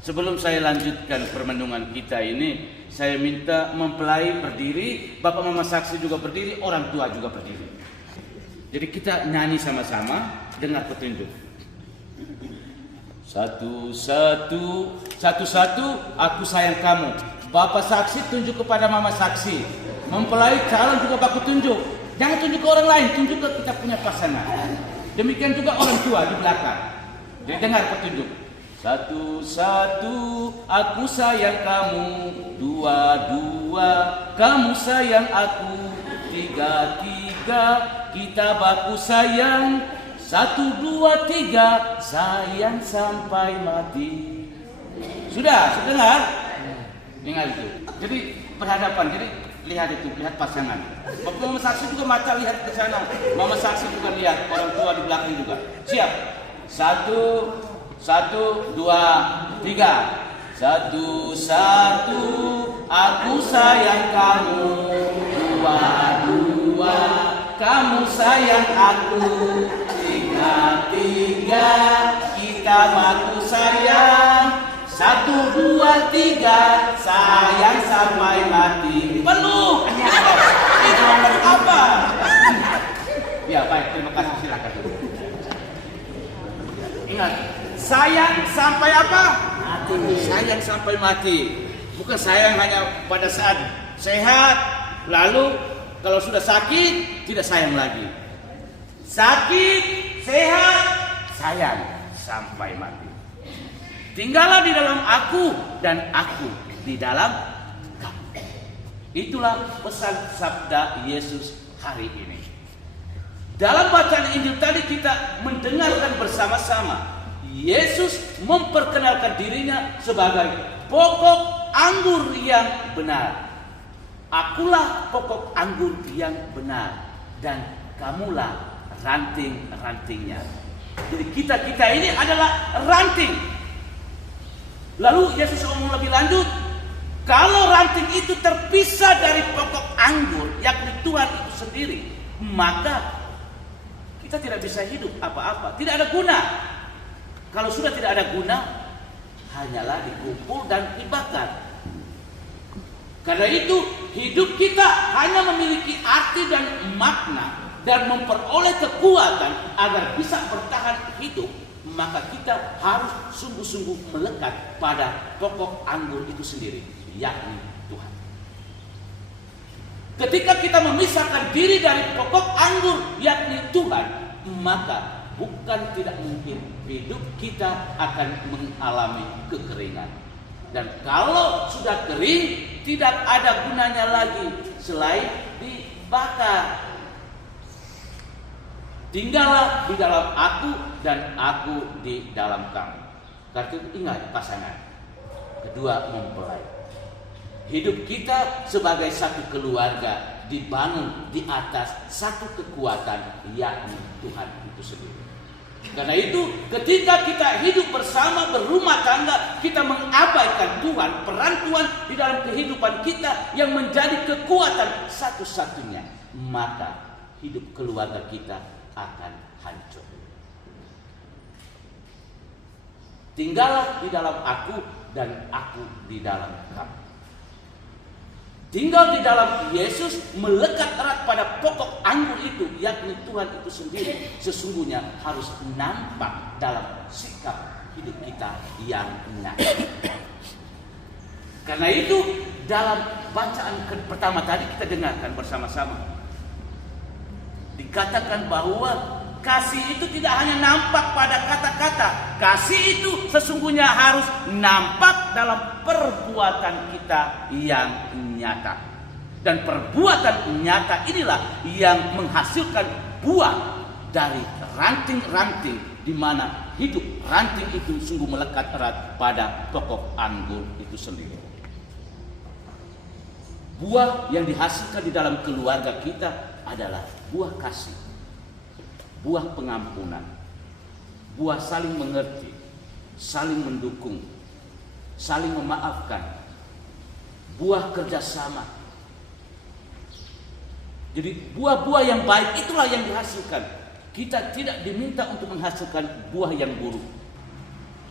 Sebelum saya lanjutkan permenungan kita ini, saya minta mempelai berdiri, bapak mama saksi juga berdiri, orang tua juga berdiri. Jadi kita nyanyi sama-sama, dengar petunjuk. Satu, aku sayang kamu. Bapak saksi tunjuk kepada mama saksi. Mempelai calon juga baku tunjuk. Jangan tunjuk ke orang lain, tunjuk ke kita punya pasangan. Demikian juga orang tua di belakang. Jadi dengar petunjuk. Satu, aku sayang kamu. Dua, kamu sayang aku. Tiga, kita baku sayang. 1, 2, 3, sayang sampai mati. Sudah dengar? Dengar itu. Jadi berhadapan, jadi lihat pasangan. Bapak mama saksi juga mata lihat ke sana. Mama saksi juga lihat, orang tua di belakang juga. Siap? 1, 2, 3. 1, aku sayang kamu. 2, kamu sayang aku. 3, kita baku sayang. 1, 2, 3, sayang sampai mati. Penuh. Itu apa? Ya baik, terima kasih, silakan. Ingat, sayang sampai apa? Mati. Sayang sampai mati. Bukan sayang hanya pada saat sehat, lalu kalau sudah sakit tidak sayang lagi. Sakit, sehat, sayang sampai mati. Tinggallah di dalam aku dan aku di dalam kamu. Itulah pesan sabda Yesus hari ini. Dalam bacaan Injil tadi kita mendengarkan bersama-sama Yesus memperkenalkan dirinya sebagai pokok anggur yang benar. Akulah pokok anggur yang benar dan kamulah ranting-rantingnya. Jadi kita ini adalah ranting. Lalu Yesus ngomong lebih lanjut, kalau ranting itu terpisah dari pokok anggur, yakni Tuhan itu sendiri, maka kita tidak bisa hidup apa-apa, tidak ada guna. Kalau sudah tidak ada guna, hanyalah dikumpul dan dibakar. Karena itu hidup kita hanya memiliki arti dan makna dan memperoleh kekuatan agar bisa bertahan hidup, maka kita harus sungguh-sungguh melekat pada pokok anggur itu sendiri, yakni Tuhan. Ketika kita memisahkan diri dari pokok anggur, yakni Tuhan, maka bukan tidak mungkin hidup kita akan mengalami kekeringan. Dan kalau sudah kering, tidak ada gunanya lagi selain dibakar. Tinggallah di dalam aku dan aku di dalam kamu. Karena itu ingat pasangan. Kedua, mempelai. Hidup kita sebagai satu keluarga dibangun di atas satu kekuatan, yakni Tuhan itu sendiri. Karena itu ketika kita hidup bersama berumah tangga, kita mengabaikan Tuhan, peran Tuhan di dalam kehidupan kita yang menjadi kekuatan satu-satunya, maka hidup keluarga kita akan hancur. Tinggallah di dalam aku dan aku di dalam kamu. Tinggal di dalam Yesus, melekat erat pada pokok anggur itu, yakni Tuhan itu sendiri, sesungguhnya harus nampak dalam sikap hidup kita yang nyata. Karena itu dalam bacaan pertama tadi kita dengarkan bersama-sama, dikatakan bahwa kasih itu tidak hanya nampak pada kata-kata. Kasih itu sesungguhnya harus nampak dalam perbuatan kita yang nyata. Dan perbuatan nyata inilah yang menghasilkan buah dari ranting-ranting, di mana hidup ranting itu sungguh melekat erat pada pokok anggur itu sendiri. Buah yang dihasilkan di dalam keluarga kita adalah buah kasih, buah pengampunan, buah saling mengerti, saling mendukung, saling memaafkan, buah kerjasama. Jadi buah-buah yang baik itulah yang dihasilkan. Kita tidak diminta untuk menghasilkan buah yang buruk.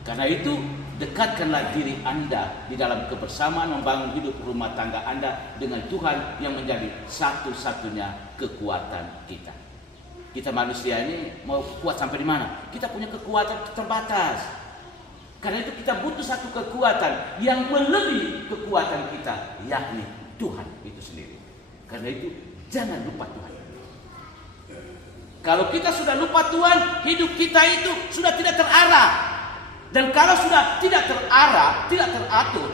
Karena itu, dekatkanlah diri Anda di dalam kebersamaan membangun hidup rumah tangga Anda dengan Tuhan yang menjadi satu-satunya kekuatan kita. Kita manusia ini mau kuat sampai di mana? Kita punya kekuatan terbatas. Karena itu kita butuh satu kekuatan yang melebihi kekuatan kita, yakni Tuhan itu sendiri. Karena itu jangan lupa Tuhan. Kalau kita sudah lupa Tuhan, hidup kita itu sudah tidak terarah. Dan kalau sudah tidak terarah, tidak teratur,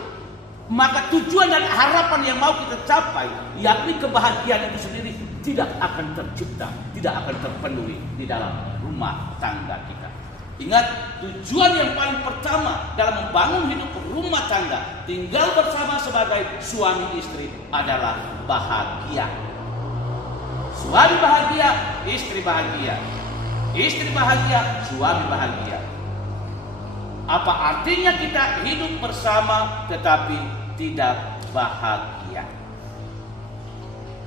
maka tujuan dan harapan yang mau kita capai, yakni kebahagiaan itu sendiri, tidak akan tercipta, tidak akan terpenuhi di dalam rumah tangga kita. Ingat, tujuan yang paling pertama dalam membangun hidup rumah tangga, tinggal bersama sebagai suami istri, adalah bahagia. Suami bahagia, istri bahagia. Istri bahagia, suami bahagia. Apa artinya kita hidup bersama tetapi tidak bahagia?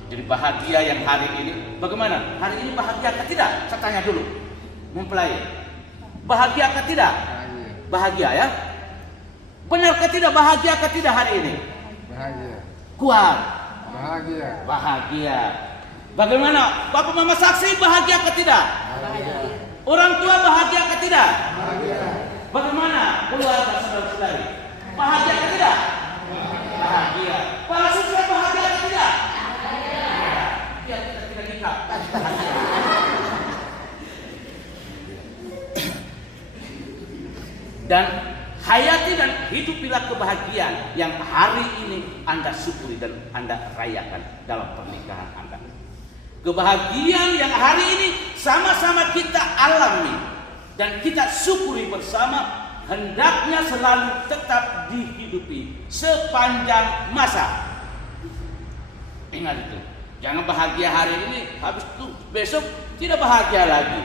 Jadi bahagia yang hari ini, bagaimana? Hari ini bahagia atau tidak? Saya tanya dulu, mempelai. Bahagia atau tidak? Bahagia ya? Benarkah tidak bahagia atau tidak hari ini? Bahagia. Kuat? Bahagia. Bahagia. Bagaimana? Bapak mama saksi bahagia atau tidak? Bahagia. Orang tua bahagia atau tidak? Bahagia. Bagaimana keluarga saudara-saudari? Bahagia atau tidak? Bahagia. Para siswa bahagia atau tidak? Bahagia. Biar kita tidak nikah. Dan hayati dan hidupilah kebahagiaan yang hari ini Anda syukuri dan Anda rayakan dalam pernikahan Anda. Kebahagiaan yang hari ini sama-sama kita alami dan kita syukuri bersama, hendaknya selalu tetap dihidupi sepanjang masa. Ingat itu. Jangan bahagia hari ini, habis itu besok tidak bahagia lagi.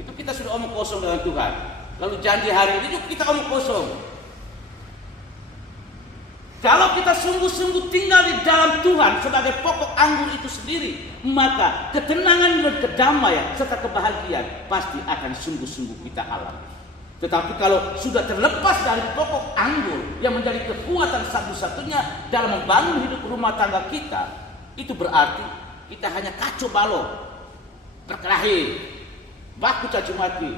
Itu kita sudah omong kosong dengan Tuhan. Lalu janji hari ini juga kita omong kosong. Kalau kita sungguh-sungguh tinggal di dalam Tuhan sebagai pokok anggur itu sendiri, maka ketenangan dan kedamaian serta kebahagiaan pasti akan sungguh-sungguh kita alami. Tetapi kalau sudah terlepas dari pokok anggur yang menjadi kekuatan satu-satunya dalam membangun hidup rumah tangga kita, itu berarti kita hanya kacau balau, berkelahi, baku caci maki.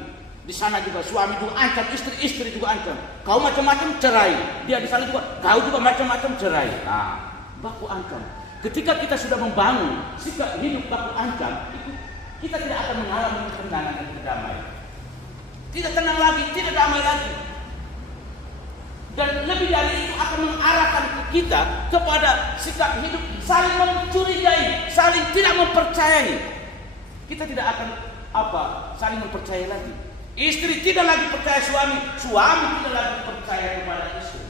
Di sana juga suami juga ancam, istri juga ancam. Kau macam-macam cerai, dia di sana juga, kau juga macam-macam cerai. Nah, baku ancam. Ketika kita sudah membangun sikap hidup baku ancam, itu kita tidak akan mengalami ketenangan dan kedamaian. Tidak tenang lagi, tidak damai lagi. Dan lebih dari itu akan mengarahkan kita kepada sikap hidup saling mencurigai, saling tidak mempercayai. Kita tidak akan saling mempercayai lagi. Istri tidak lagi percaya suami, suami tidak lagi percaya kepada istri.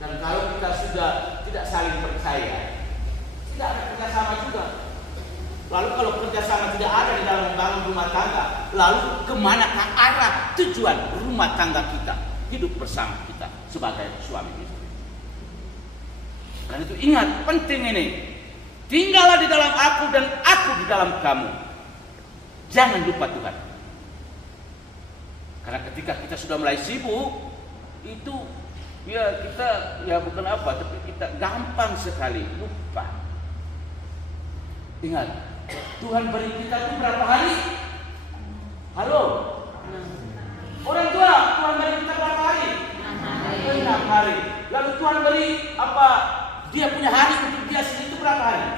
Dan kalau kita sudah tidak saling percaya, tidak ada kerjasama juga. Lalu kalau kerjasama tidak ada di dalam membangun rumah tangga, lalu kemanakah arah tujuan rumah tangga kita, hidup bersama kita sebagai suami istri? Dan itu ingat, penting ini. Tinggallah di dalam aku dan aku di dalam kamu. Jangan lupa Tuhan. Karena ketika kita sudah mulai sibuk, itu kita bukan apa, tapi kita gampang sekali lupa. Ingat, Tuhan beri kita itu berapa hari? Halo? Orang tua, Tuhan beri kita berapa hari? 6 hari. Lalu Tuhan beri apa? Dia punya hari untuk dia sendiri itu berapa hari?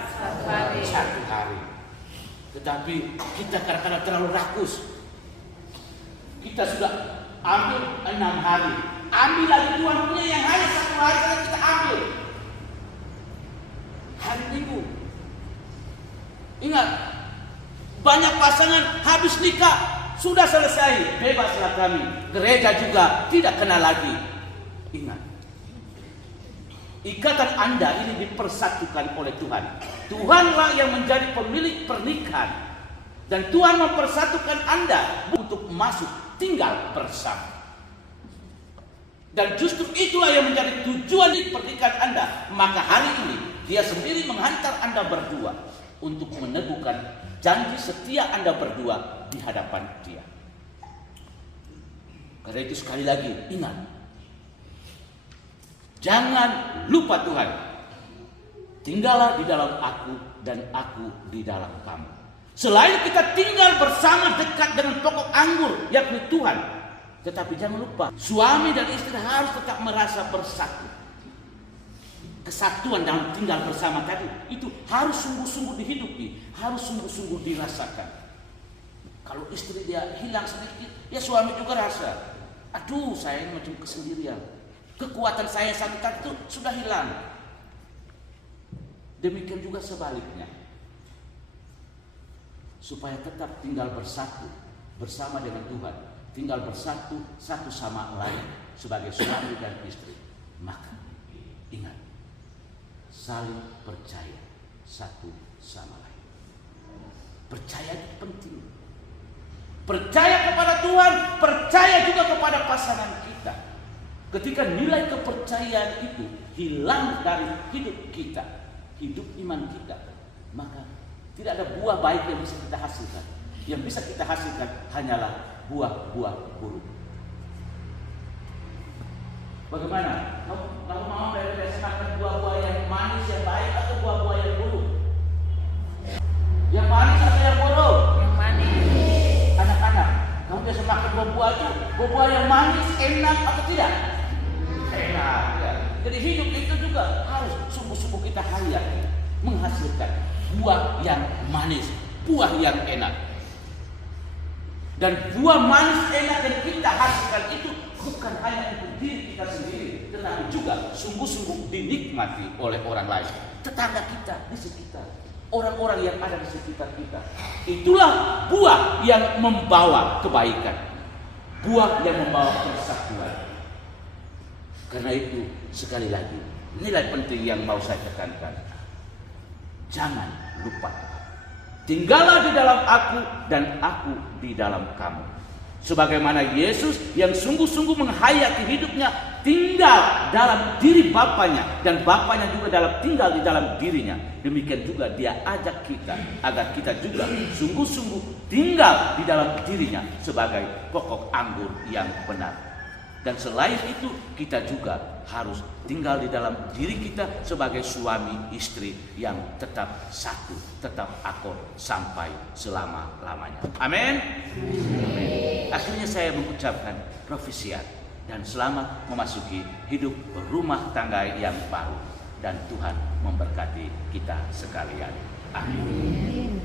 1 hari. Tetapi kita kadang-kadang terlalu rakus. Kita sudah ambil 6 hari. Ambil lagi Tuhan punya yang hanya 1 hari saja kita ambil. Hari Minggu. Ingat, banyak pasangan habis nikah sudah selesai, bebaslah kami. Gereja juga tidak kenal lagi. Ingat, ikatan Anda ini dipersatukan oleh Tuhan. Tuhanlah yang menjadi pemilik pernikahan. Dan Tuhan mempersatukan Anda untuk masuk tinggal bersama. Dan justru itulah yang menjadi tujuan di pernikahan Anda. Maka hari ini Dia sendiri menghantar Anda berdua untuk meneguhkan janji setia Anda berdua di hadapan Dia. Karena itu sekali lagi ingat, jangan lupa Tuhan. Tinggallah di dalam aku dan aku di dalam kamu. Selain kita tinggal bersama dekat dengan pokok anggur yakni Tuhan, tetapi jangan lupa suami dan istri harus tetap merasa bersatu. Kesatuan dalam tinggal bersama tadi itu harus sungguh-sungguh dihidupi, harus sungguh-sungguh dirasakan. Kalau istri dia hilang sedikit, ya suami juga rasa, aduh saya macam kesendirian, kekuatan saya satu kali itu sudah hilang. Demikian juga sebaliknya, supaya tetap tinggal bersatu bersama dengan Tuhan, tinggal bersatu satu sama lain sebagai suami dan istri, maka ingat, saling percaya satu sama lain. Percaya itu penting. Percaya kepada Tuhan, percaya juga kepada pasangan kita. Ketika nilai kepercayaan itu hilang dari hidup kita, hidup iman kita, maka tidak ada buah baik yang bisa kita hasilkan. Yang bisa kita hasilkan hanyalah buah-buah buruk. Bagaimana? Kamu mau dari makan buah-buah yang manis yang baik atau buah-buah yang buruk? Yang manis atau yang buruk? Yang manis. Anak-anak, kamu biasa makan buah-buah itu, buah-buah yang manis enak atau tidak? Enak. Ya. Jadi hidup itu juga harus sungguh-sungguh kita hayati, menghasilkan buah yang manis, buah yang enak. Dan buah manis enak yang kita hasilkan itu bukan hanya untuk diri kita sendiri, tetapi juga sungguh-sungguh dinikmati oleh orang lain, tetangga kita di sekitar, orang-orang yang ada di sekitar kita. Itulah buah yang membawa kebaikan, buah yang membawa persatuan. Karena itu sekali lagi nilai penting yang mau saya tekankan, jangan lupa, tinggallah di dalam aku dan aku di dalam kamu. Sebagaimana Yesus yang sungguh-sungguh menghayati hidupnya tinggal dalam diri Bapaknya dan Bapaknya juga tinggal di dalam dirinya. Demikian juga dia ajak kita agar kita juga sungguh-sungguh tinggal di dalam dirinya sebagai pokok anggur yang benar. Dan selain itu kita juga harus tinggal di dalam diri kita sebagai suami istri yang tetap satu, tetap akur sampai selama-lamanya. Amin. Akhirnya saya mengucapkan profesiat dan selamat memasuki hidup rumah tangga yang baru, dan Tuhan memberkati kita sekalian. Amin.